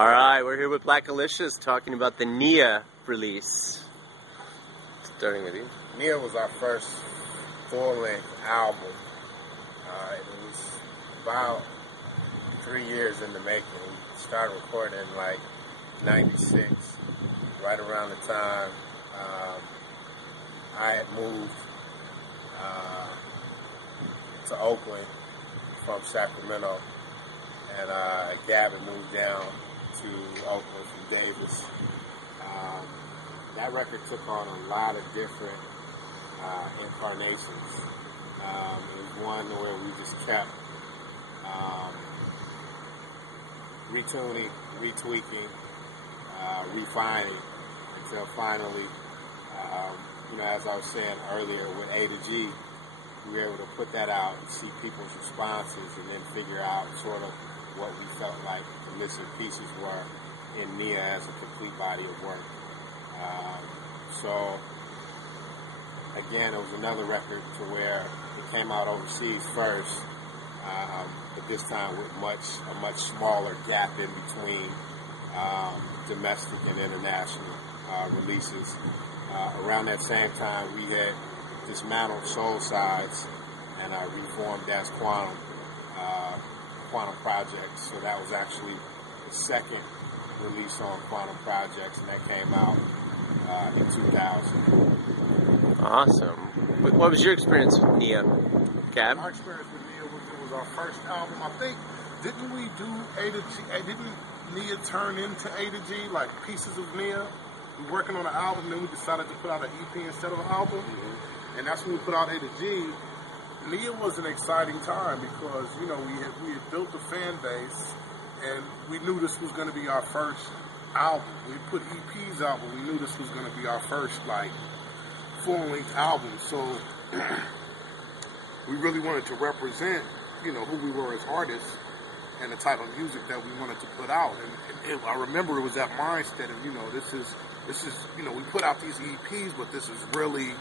All right, we're here with Black Alicious talking about the Nia release. Starting with you. Nia was our first full-length album. It was about 3 years in the making. We started recording in like '96, right around the time I had moved to Oakland from Sacramento, and Gab had moved down to Oakland from Davis. That record took on a lot of different incarnations. It was one where we just kept retuning, retweaking, refining until finally, as I was saying earlier with A to G, we were able to put that out and see people's responses and then figure out sort of what we felt like the missing pieces were in Nia as a complete body of work. So again, it was another record to where it came out overseas first, but this time with a much smaller gap in between domestic and international releases. Around that same time, we had dismantled Soul Sides and reformed as Quantum Projects. So that was actually the second release on Quantum Projects, and that came out in 2000. Awesome. What was your experience with Nia, Gab? Our experience with Nia was our first album. I think, didn't we do A to G? Didn't Nia turn into A to G, like pieces of Nia? We were working on an album, then we decided to put out an EP instead of an album. Mm-hmm. And that's when we put out A to G. Nia was an exciting time because, we had built a fan base, and we knew this was going to be our first album. We put EPs out, but we knew this was going to be our first, full-length album. So we really wanted to represent, who we were as artists and the type of music that we wanted to put out. And I remember it was that mindset of, this is, we put out these EPs, but this is really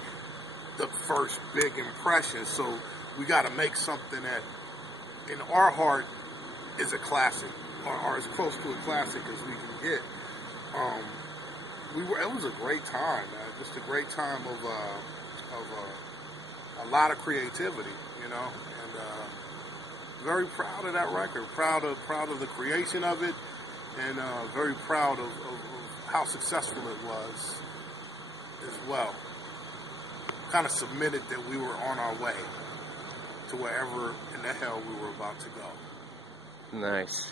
the first big impression. So we got to make something that, in our heart, is a classic, or as close to a classic as we can get. It was a great time, man. Just a great time of a lot of creativity, and very proud of that record. Proud of the creation of it, and very proud of how successful it was as well. Kind of submitted that we were on our way to wherever in the hell we were about to go. Nice.